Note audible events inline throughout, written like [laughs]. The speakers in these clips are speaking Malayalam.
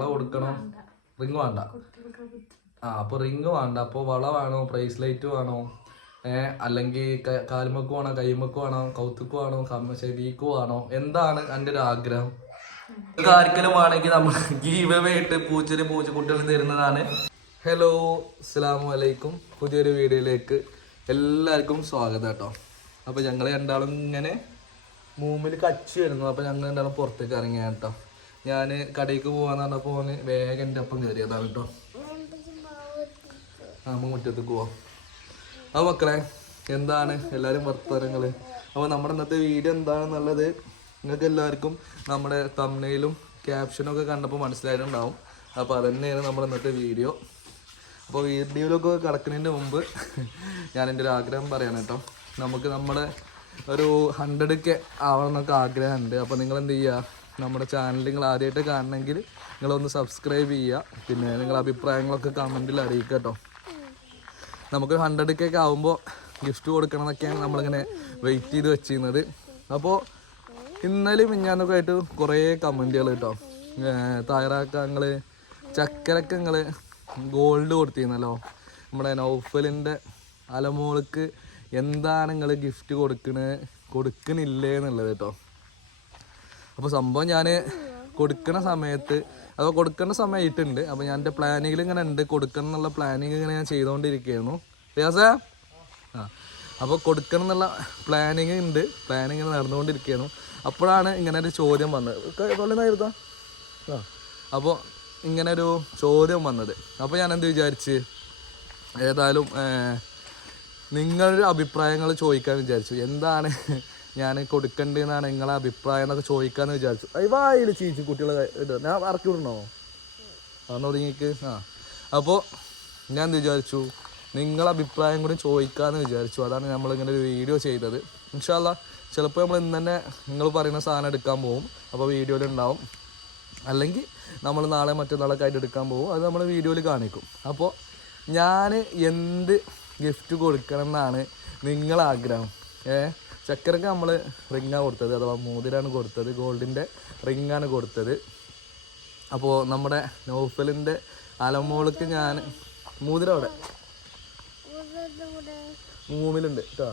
വള കൊടുക്കണം. റിങ് വേണ്ട. ആ അപ്പൊ റിങ് വേണ്ട. അപ്പൊ വള വേണോ? ബ്രേസ്ലൈറ്റ് വേണോ? ഏ അല്ലെങ്കിൽ കാൽമക്ക് വേണോ? കൈമക്ക് വേണോ? കൗത്തുക്ക് വേണോ? ചെവിക്ക് വേണോ? എന്താണ് എന്റെ ഒരു ആഗ്രഹം? ആർക്കെങ്കിലും ആണെങ്കിൽ നമ്മൾ ഗീവമായിട്ട് പൂച്ചന് പൂച്ചക്കുട്ടികൾ തരുന്നതാണ്. ഹലോ അസ്സാം വലൈക്കും പുതിയൊരു വീഡിയോയിലേക്ക് എല്ലാവർക്കും സ്വാഗതം കേട്ടോ. അപ്പോൾ ഞങ്ങൾ രണ്ടാളും ഇങ്ങനെ മൂമിൽ കച്ചു വരുന്നു. അപ്പോൾ ഞങ്ങൾ രണ്ടാളും പുറത്തേക്ക് ഇറങ്ങിയ കേട്ടോ. ഞാൻ കടയിലേക്ക് പോകാന്ന് പറഞ്ഞപ്പോൾ ഓന് വേഗം എന്റെ ഒപ്പം കയറിയതാണ് കേട്ടോ ആ നമുക്ക് മുറ്റത്തേക്ക് പോവാം. അപ്പോൾ മക്കളെ എന്താണ് എല്ലാരും വർത്തമാനങ്ങൾ അപ്പോൾ നമ്മുടെ ഇന്നത്തെ വീഡിയോ എന്താണെന്നുള്ളത് നിങ്ങൾക്ക് എല്ലാവർക്കും നമ്മുടെ തമിഴിലും ക്യാപ്ഷനും ഒക്കെ കണ്ടപ്പോൾ മനസ്സിലായിട്ടുണ്ടാവും. അപ്പോൾ തന്നെയാണ് നമ്മുടെ ഇന്നത്തെ വീഡിയോ. അപ്പോൾ വീഡിയോയിലൊക്കെ കിടക്കുന്നതിന് മുമ്പ് ഞാൻ എന്റെ ഒരു ആഗ്രഹം പറയാൻ കേട്ടോ. നമുക്ക് നമ്മുടെ ഒരു ഹൺഡ്രഡ് കെ ആവണമെന്നൊക്കെ ആഗ്രഹമുണ്ട്. അപ്പോൾ നിങ്ങൾ എന്ത് ചെയ്യുക നമ്മുടെ ചാനൽ നിങ്ങൾ ആദ്യമായിട്ട് കാണണമെങ്കിൽ നിങ്ങളൊന്ന് സബ്സ്ക്രൈബ് ചെയ്യുക. പിന്നെ നിങ്ങളുടെ അഭിപ്രായങ്ങളൊക്കെ കമന്റിൽ അറിയിക്കുക കേട്ടോ. നമുക്ക് ഹൺഡ്രഡ് കേക്ക് ആകുമ്പോൾ ഗിഫ്റ്റ് കൊടുക്കണം എന്നൊക്കെയാണ് നമ്മളിങ്ങനെ വെയിറ്റ് ചെയ്ത് വെച്ചിരുന്നത്. അപ്പോൾ ഇന്നലെ മിഞ്ഞാന്നൊക്കെ ആയിട്ട് കുറേ കമന്റുകൾ കേട്ടോ. തായറാക്കങ്ങൾ ചക്കരക്കങ്ങൾ ഗോൾഡ് കൊടുത്തിരുന്നല്ലോ. നമ്മുടെ നൗഫലിന്റെ അലമോൾക്ക് എന്താണ് നിങ്ങൾ ഗിഫ്റ്റ് കൊടുക്കണേ കൊടുക്കണില്ലേ എന്നുള്ളത് കേട്ടോ. അപ്പോൾ സംഭവം ഞാൻ കൊടുക്കണ സമയത്ത് അപ്പോൾ കൊടുക്കേണ്ട സമയമായിട്ടുണ്ട് അപ്പോൾ ഞാൻ എന്റെ പ്ലാനിങ്ങിൽ ഇങ്ങനെ ഉണ്ട്. കൊടുക്കണം എന്നുള്ള പ്ലാനിങ് ഇങ്ങനെ ഞാൻ ചെയ്തുകൊണ്ടിരിക്കുകയായിരുന്നു റിയാസേ? ആ. അപ്പോൾ കൊടുക്കണം എന്നുള്ള പ്ലാനിങ് ഉണ്ട് പ്ലാനിങ് ഇങ്ങനെ നടന്നുകൊണ്ടിരിക്കുകയായിരുന്നു. അപ്പോഴാണ് ഇങ്ങനെ ഒരു ചോദ്യം വന്നത്. കൊള്ളുന്നായിരുന്നോ ആ. അപ്പോൾ ഇങ്ങനെ ഒരു ചോദ്യം വന്നത്. അപ്പോൾ ഞാൻ എന്ത് വിചാരിച്ച്? ഏതായാലും നിങ്ങളുടെ അഭിപ്രായങ്ങൾ ചോദിക്കാൻ വിചാരിച്ചു. എന്താണ് ഞാൻ കൊടുക്കേണ്ടതെന്നാണ് നിങ്ങളെ അഭിപ്രായം എന്നൊക്കെ ചോദിക്കാന്ന് വിചാരിച്ചു. വായിൽ ചീച്ചു കുട്ടികളെ ഇത് ഞാൻ ഇറക്കി വിടണോ അന്ന് തുടങ്ങിക്ക് ആ. അപ്പോൾ ഞാൻ വിചാരിച്ചു? നിങ്ങളെ അഭിപ്രായം കൂടി ചോദിക്കാമെന്ന് വിചാരിച്ചു. അതാണ് നമ്മൾ ഇങ്ങനെ ഒരു വീഡിയോ ചെയ്തത്. ഇൻഷാല്ല ചിലപ്പോൾ നമ്മൾ ഇന്ന് തന്നെ നിങ്ങൾ പറയുന്ന സാധനം എടുക്കാൻ പോകും അപ്പോൾ വീഡിയോയിൽ ഉണ്ടാവും. അല്ലെങ്കിൽ നമ്മൾ നാളെ മറ്റന്നാളൊക്കെ ആയിട്ട് എടുക്കാൻ പോകും അത് നമ്മൾ വീഡിയോയിൽ കാണിക്കും. അപ്പോൾ ഞാൻ എന്ത് ഗിഫ്റ്റ് കൊടുക്കണം എന്നാണ് നിങ്ങളാഗ്രഹം ഏഹ് ചക്കരക്ക് നമ്മൾ റിങ്ങാണ് കൊടുത്തത് അഥവാ മോതിരാണ് കൊടുത്തത് ഗോൾഡിന്റെ റിങ്ങാണ് കൊടുത്തത്. അപ്പോൾ നമ്മുടെ നോഫലിന്റെ അലമോൾക്ക് ഞാൻ മോതിരം അവിടെ. മൂമിലുണ്ട് കേട്ടോ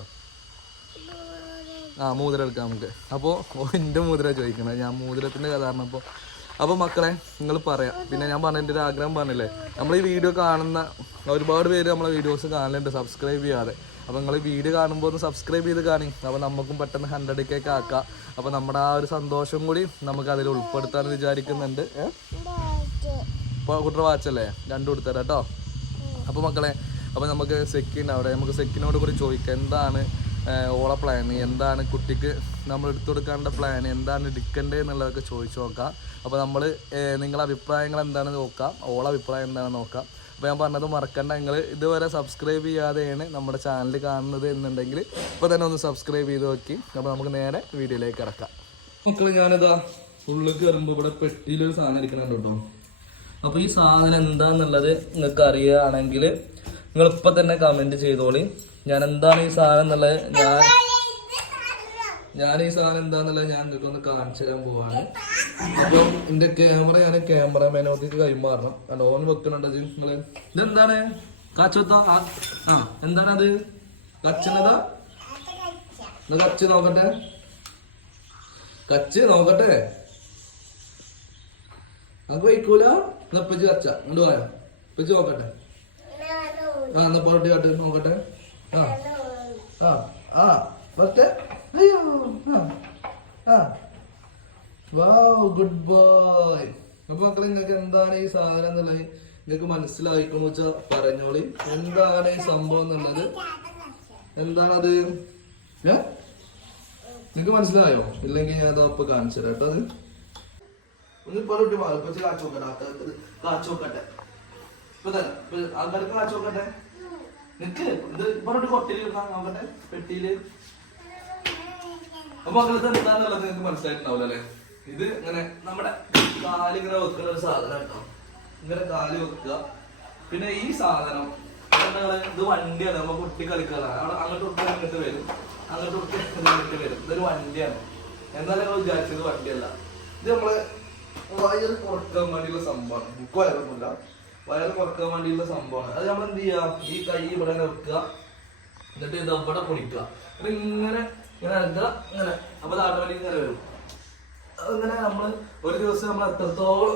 ആ മോതിരം എടുക്കാം നമുക്ക്. അപ്പോൾ എന്റെ മോതിര ചോദിക്കണം. ഞാൻ മോതിരത്തിന്റെ കഥ പറഞ്ഞപ്പോൾ അപ്പോൾ മക്കളെ നിങ്ങൾ പറയാം. പിന്നെ ഞാൻ പറഞ്ഞ എന്റെ ഒരു ആഗ്രഹം പറഞ്ഞില്ലേ? നമ്മൾ ഈ വീഡിയോ കാണുന്ന ഒരുപാട് പേര് നമ്മളെ വീഡിയോസ് കാണലുണ്ട്. സബ്സ്ക്രൈബ് ചെയ്യാതെ. അപ്പോൾ നിങ്ങൾ വീഡിയോ കാണുമ്പോൾ ഒന്ന് സബ്സ്ക്രൈബ് ചെയ്ത് കാണി. അപ്പോൾ നമുക്കും പെട്ടെന്ന് ഹൺഡ്രഡ് കേക്ക് ആക്കാം. അപ്പോൾ നമ്മുടെ ആ ഒരു സന്തോഷം കൂടി നമുക്ക് അതിൽ ഉൾപ്പെടുത്താൻ വിചാരിക്കുന്നുണ്ട്. ഇപ്പോൾ കുട്ടർ വാച്ചല്ലേ രണ്ടും കൊടുത്തരാം കേട്ടോ അപ്പോൾ മക്കളെ അപ്പോൾ നമുക്ക് സെക്കിൻ അവിടെ നമുക്ക് സെക്കിനോട് കൂടി ചോദിക്കാം. എന്താണ് ഓളെ പ്ലാൻ എന്താണ് കുട്ടിക്ക് നമ്മൾ എടുത്തു കൊടുക്കേണ്ട പ്ലാൻ എന്താണ് എടുക്കേണ്ടത് എന്നുള്ളതൊക്കെ ചോദിച്ചു നോക്കാം. അപ്പോൾ നമ്മൾ നിങ്ങളുടെ അഭിപ്രായങ്ങൾ എന്താണെന്ന് നോക്കാം. ഓള അഭിപ്രായം എന്താണെന്ന് നോക്കാം. അപ്പോൾ ഞാൻ പറഞ്ഞത് മറക്കണ്ട. നിങ്ങൾ ഇതുവരെ സബ്സ്ക്രൈബ് ചെയ്യാതെയാണ് നമ്മുടെ ചാനൽ കാണുന്നത് എന്നുണ്ടെങ്കിൽ ഇപ്പോൾ തന്നെ ഒന്ന് സബ്സ്ക്രൈബ് ചെയ്ത് നോക്കി. അപ്പോൾ നമുക്ക് നേരെ വീഡിയോയിലേക്ക് ഇറക്കാം മക്കളെ ഞാനിതാ ഉള്ളിൽ കയറുമ്പോൾ ഇവിടെ പെട്ടിയിലൊരു സാധനം ഇരിക്കണുണ്ട് കേട്ടോ അപ്പോൾ ഈ സാധനം എന്താണെന്നുള്ളത് നിങ്ങൾക്ക് അറിയുകയാണെങ്കിൽ നിങ്ങളിപ്പോൾ തന്നെ കമന്റ് ചെയ്തോളി. ഞാൻ എന്താണ് ഈ സാധനം എന്നുള്ളത്? ഞാൻ ഞാൻ ഈ സാധനം എന്താന്നുള്ളത് ഞാൻ നിങ്ങൾക്ക് ഒന്ന് കാണിച്ചു തരാൻ പോവാണ്. അപ്പൊ എന്റെ ക്യാമറ ഞാൻ ക്യാമറമാനോക്ക് കൈമാറണം കണ്ടോ ഓൺ വെക്കണുണ്ട് ഇത്. നിങ്ങൾ ഇതെന്താണ്? കാച്ചോത്ത ആ എന്താണ് അത്? കച്ചനതാ? കച്ച് നോക്കട്ടെ. കച്ച് നോക്കട്ടെ. അത് വയ്ക്കൂല. എന്നാ ഇപ്പച്ചി കച്ച. ഇങ്ങോട്ട് പോയാ ഇപ്പച്ചി നോക്കട്ടെ. ആ എന്നാ പൊറട്ടി കാട്ട്. നോക്കട്ടെ. ആ ആ ആ ഫസ്റ്റ് അയ്യോ ആ വാവ് ഗുഡ് ബോയ് അപ്പൊ നിങ്ങൾക്ക് എന്താണ് ഈ സാധനം എന്നുള്ളത് നിങ്ങൾക്ക് മനസ്സിലായിക്കണു വെച്ച പറഞ്ഞോളി. എന്താണ് ഈ സംഭവം എന്നുള്ളത്? എന്താണത്? നിങ്ങക്ക് മനസ്സിലായോ? ഇല്ലെങ്കിൽ ഞാൻ അപ്പൊ കാണിച്ചു തരാം കേട്ടോ അത്. ഒന്ന് ഇപ്പൊ കാച്ചു നോക്കട്ടെ ആൾക്കാർക്ക് കാച്ചു നോക്കട്ടെ. ഇപ്പൊ ഇപ്പൊ ആൾക്കാർക്ക് കാച്ചു നോക്കട്ടെ. നിക്ക് ഇത് ഇപ്പൊ കൊട്ടയിൽ ഇടാൻ നോക്കട്ടെ പെട്ടിയിൽ. അപ്പൊ മക്കളത് എന്താന്നുള്ളത് നിങ്ങൾക്ക് മനസ്സിലായിട്ടുണ്ടാവില്ല അല്ലെ ഇത് ഇങ്ങനെ നമ്മുടെ കാലിങ്ങനെ വെക്കുന്ന ഒരു സാധനം കേട്ടോ ഇങ്ങനെ കാൽ വെക്കുക. പിന്നെ ഈ സാധനം ഇത് വണ്ടിയാണ്. നമ്മൾ കുട്ടി കളിക്കാറാണ് അവിടെ അങ്ങോട്ട് കുട്ടി അങ്ങോട്ട് വരും. അങ്ങോട്ട് കുട്ടി ഇങ്ങോട്ട് വരും. ഇതൊരു വണ്ടിയാണ്. എന്നാലും ഞങ്ങൾ വിചാരിച്ചത് വണ്ടിയല്ല. ഇത് നമ്മൾ വയറ് കുറയ്ക്കാൻ വേണ്ടിയുള്ള സംഭവമാണ്. ബുക്ക് വയറൊന്നുമില്ല. വയറ് കുറയ്ക്കാൻ വേണ്ടിയുള്ള സംഭവമാണ്. അത് നമ്മൾ എന്ത് ചെയ്യുക ഈ കൈ ഇവിടെ വെക്കുക. എന്നിട്ട് ഇത് അവിടെ പൊടിക്കുക. ഇങ്ങനെ ഇങ്ങനെ ഇറക്കുക ഇങ്ങനെ. അപ്പൊ അത് ഇങ്ങനെ വരും. അങ്ങനെ നമ്മൾ ഒരു ദിവസം നമ്മൾ എത്രത്തോളം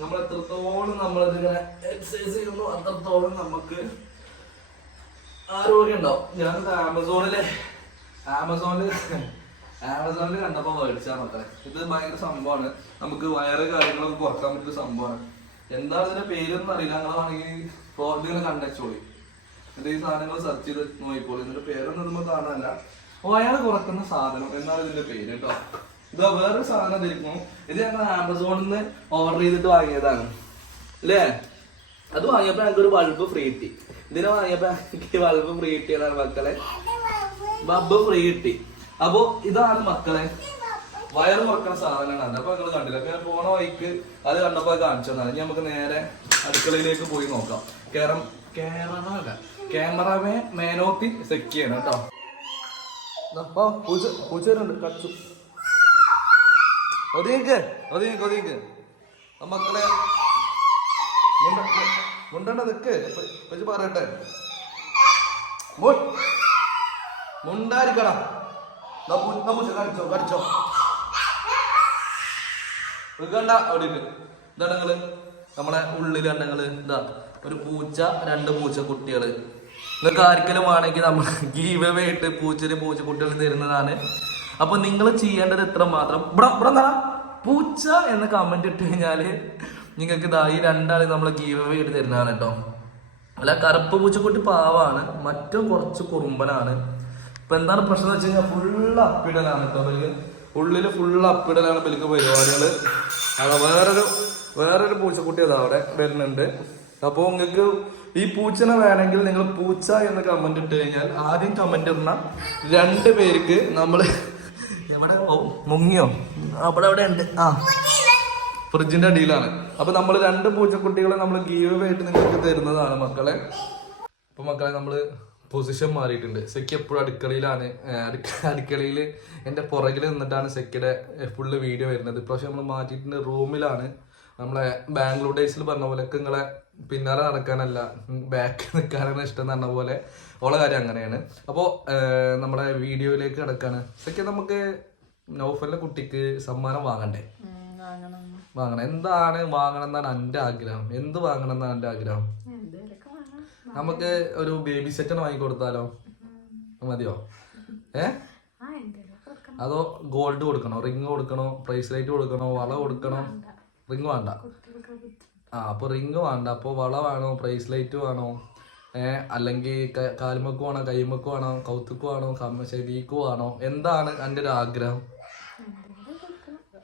നമ്മൾ എത്രത്തോളം നമ്മളിത് ഇങ്ങനെ എക്സസൈസ് ചെയ്യുന്നു അത്രത്തോളം നമുക്ക് ആരോഗ്യം ഉണ്ടാവും. ഞാൻ ആമസോണിലെ ആമസോണിൽ ആമസോണിൽ കണ്ടപ്പോ മേടിച്ചാൽ മാത്രമേ ഇത് ഭയങ്കര സംഭവമാണ്. നമുക്ക് വയറ് കാര്യങ്ങളൊക്കെ കുറയ്ക്കാൻ പറ്റിയ സംഭവമാണ്. എന്താണ് ഇതിന്റെ പേരൊന്നും അറിയില്ല. വേണമെങ്കിൽ ഇങ്ങനെ കണ്ടച്ചോളി എന്നിട്ട് സാധനങ്ങൾ സെർച്ച് ചെയ്ത് നോക്കിപ്പോൾ ഇതിന്റെ പേരൊന്നും നമ്മൾ കാണാനല്ല. വയറ് കുറക്കുന്ന സാധനം. എന്നാണ് ഇതിന്റെ പേര് കേട്ടോ? ഇതാ വേറൊരു സാധനം തിരിക്കുന്നു ഇത് ഞങ്ങൾ ആമസോണിൽ നിന്ന് ഓർഡർ ചെയ്തിട്ട് വാങ്ങിയതാണ്. അല്ലേ അത് വാങ്ങിയപ്പോ ഞങ്ങൾക്ക് ഒരു ബൾബ് ഫ്രീ കിട്ടി. ഇതിനെ വാങ്ങിയപ്പോ എനിക്ക് ബൾബ് ഫ്രീ കിട്ടിയതാണ് മക്കളെ. ബൾബ് ഫ്രീ കിട്ടി. അപ്പോ ഇതാണ് മക്കളെ. വയറ് കുറക്കുന്ന സാധനമാണ് അപ്പൊ നിങ്ങൾ കണ്ടില്ല? അപ്പൊ ഞാൻ പോണ വഴിക്ക് അത് കണ്ടപ്പോ അത് കാണിച്ചു തന്നെ. നമുക്ക് നേരെ അടുക്കളയിലേക്ക് പോയി നോക്കാം. കേരം ക്യാമറ ക്യാമറമേ മേനോത്തി കേട്ടോ. വാ, പൂച്ച പൂച്ച വരുന്നുണ്ട് കച്ചു. ഒതുങ്ങിക്ക് ഒതുങ്ങിക്ക് ഒതുങ്ങിക്ക്. മക്കളെ. മുണ്ട- മുണ്ടണ്ട നിക്ക്. വെച്ച് പറയട്ടെ. മുണ്ടായിരിക്കടാ. കടിച്ചോ കടിച്ചോ. കണ്ട അവിടെ ഇതാണ് നിങ്ങൾ. നമ്മളെ ഉള്ളിൽ കണ്ട നിങ്ങൾ ഇതാ ഒരു പൂച്ച രണ്ട് പൂച്ച കുട്ടികൾ നിങ്ങൾക്ക് ആർക്കെങ്കിലും ആണെങ്കിൽ നമ്മൾ [laughs] ഗീവ് വേ ഇട്ട് പൂച്ച കുട്ടികൾ തരുന്നതാണ്. അപ്പൊ നിങ്ങൾ ചെയ്യേണ്ടത് ഇത്ര മാത്രം ഇവിടെ ഇവിടെ എന്താ? പൂച്ച എന്ന് കമന്റ് ഇട്ട് കഴിഞ്ഞാൽ നിങ്ങൾക്ക് ഇതാ ഈ രണ്ടാളെ നമ്മൾ ഗീവ് വേ ഇട്ട് തരുന്നതാണ് കേട്ടോ. അല്ല കറുപ്പ് പൂച്ചക്കുട്ടി പാവാണ് മറ്റും കുറച്ച് കുറുമ്പനാണ്. ഇപ്പൊ എന്താണ് പ്രശ്നം എന്ന് വെച്ച് കഴിഞ്ഞാൽ ഫുള്ള് അപ്പിടലാണ് കേട്ടോ ഇവർക്ക് ഉള്ളിൽ ഫുള്ള് അപ്പിടലാണ് ബലിക്ക് പരിപാടികൾ. അത് വേറൊരു വേറൊരു പൂച്ചക്കുട്ടി അതാ അവിടെ വരുന്നുണ്ട്. അപ്പോൾ നിങ്ങൾക്ക് ഈ പൂച്ചനെ വേണമെങ്കിൽ നിങ്ങൾ പൂച്ച എന്ന് കമന്റ് ഇട്ട് കഴിഞ്ഞാൽ ആദ്യം കമന്റ് ഇടുന്ന രണ്ട് പേർക്ക് നമ്മൾ എവിടെ? മുങ്ങിയോ? അവിടെ അവിടെ ഉണ്ട്. ആ. ഫ്രിഡ്ജിന്റെ അടിയിലാണ്. അപ്പൊ നമ്മൾ രണ്ട് പൂച്ചക്കുട്ടികളെ നമ്മൾ ഗീവ് ആയിട്ട് നിങ്ങൾക്ക് തരുന്നതാണ് മക്കളെ. അപ്പൊ മക്കളെ നമ്മൾ പൊസിഷൻ മാറിയിട്ടുണ്ട്. സെക്കി എപ്പോഴും അടുക്കളയിലാണ്. അടുക്കളയിൽ എന്റെ പുറകിൽ നിന്നിട്ടാണ് സെക്കിയുടെ ഫുള്ള് വീഡിയോ വരുന്നത്. ഇപ്രാവശ്യം നമ്മൾ മാറ്റിയിട്ടുണ്ട്. റൂമിലാണ് നമ്മളെ ബാംഗ്ലൂർ ഡേയ്സിൽ പറഞ്ഞ പോലെ നിങ്ങളെ പിന്നാലെ നടക്കാനല്ല ബാക്ക് നിൽക്കാനാണ് ഇഷ്ടം എന്ന് പറഞ്ഞ പോലെ ഉള്ള കാര്യം അങ്ങനെയാണ്. അപ്പോൾ നമ്മുടെ വീഡിയോയിലേക്ക് കിടക്കാണ്. ഇതൊക്കെ നമുക്ക് നോഫലിലെ കുട്ടിക്ക് സമ്മാനം വാങ്ങണ്ടേ? വാങ്ങണം. എന്താണ് വാങ്ങണം എന്നാണ് എന്റെ ആഗ്രഹം? എന്ത് വാങ്ങണം എന്നാണ് എന്റെ ആഗ്രഹം? നമുക്ക് ഒരു ബേബി സെറ്റ് വാങ്ങി കൊടുത്താലോ? മതിയോ? ഏ? അതോ ഗോൾഡ് കൊടുക്കണോ? റിങ് കൊടുക്കണോ? പ്രൈസ് ലൈറ്റ് കൊടുക്കണോ? വള കൊടുക്കണോ? റിങ് വേണ്ട. ആ അപ്പൊ റിങ് വേണ്ട. അപ്പൊ വള വേണോ? പ്രൈസ് ലൈറ്റ് വേണോ? ഏ അല്ലെങ്കിൽ കാൽമക്ക് വേണോ? കൈമക്ക് വേണോ? കൗത്തുക്ക് വേണോ? ശരീക്ക് വേണോ? എന്താണ് എന്റെ ഒരു ആഗ്രഹം?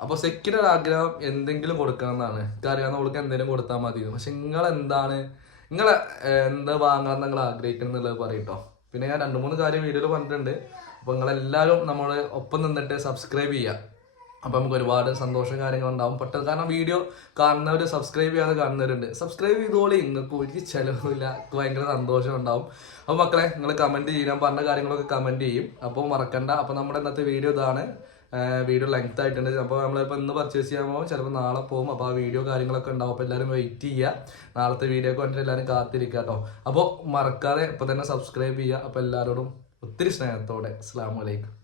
അപ്പൊ സെക്കിന്റെ ഒരു ആഗ്രഹം എന്തെങ്കിലും കൊടുക്കണം എന്നാണ്. കാര്യം അവൾക്ക് എന്തെങ്കിലും കൊടുത്താൽ മതി പക്ഷെ നിങ്ങൾ എന്താണ്? നിങ്ങൾ എന്താ വാങ്ങണം നിങ്ങൾ ആഗ്രഹിക്കണം എന്നുള്ളത് പറയട്ടോ പിന്നെ ഞാൻ രണ്ട് മൂന്ന് കാര്യം വീഡിയോയിൽ പറഞ്ഞിട്ടുണ്ട്. അപ്പൊ നിങ്ങളെല്ലാവരും നമ്മൾ ഒപ്പം നിന്നിട്ട് സബ്സ്ക്രൈബ് ചെയ്യുക അപ്പൊ നമുക്ക് ഒരുപാട് സന്തോഷം കാര്യങ്ങൾ ഉണ്ടാവും. പെട്ടെന്ന് കാരണം വീഡിയോ കാണുന്നവർ സബ്സ്ക്രൈബ് ചെയ്യാതെ കാണുന്നവരുണ്ട്. സബ്സ്ക്രൈബ് ചെയ്തോളി. നിങ്ങൾക്ക് ഒരു ചിലവില്ല ഭയങ്കര സന്തോഷം ഉണ്ടാവും. അപ്പോൾ മക്കളെ നിങ്ങൾ കമന്റ് ചെയ്യാൻ പറഞ്ഞ കാര്യങ്ങളൊക്കെ കമന്റ് ചെയ്യും. അപ്പോൾ മറക്കണ്ട. അപ്പോൾ നമ്മുടെ ഇന്നത്തെ വീഡിയോ ഇതാണ്. വീഡിയോ ലെങ്ത് ആയിട്ടുണ്ട്. അപ്പോൾ നമ്മളിപ്പോൾ ഇന്ന് പർച്ചേസ് ചെയ്യാൻ പോകും ചിലപ്പോൾ നാളെ പോകും. അപ്പോൾ ആ വീഡിയോ കാര്യങ്ങളൊക്കെ ഉണ്ടാവും. അപ്പോൾ എല്ലാവരും വെയിറ്റ് ചെയ്യുക നാളത്തെ വീഡിയോ ഒക്കെ എല്ലാവരും കാത്തിരിക്കുക കേട്ടോ അപ്പോൾ മറക്കാതെ ഇപ്പോൾ തന്നെ സബ്സ്ക്രൈബ് ചെയ്യുക അപ്പോൾ എല്ലാവരോടും ഒത്തിരി സ്നേഹത്തോടെ. അസ്സാം വലൈക്കും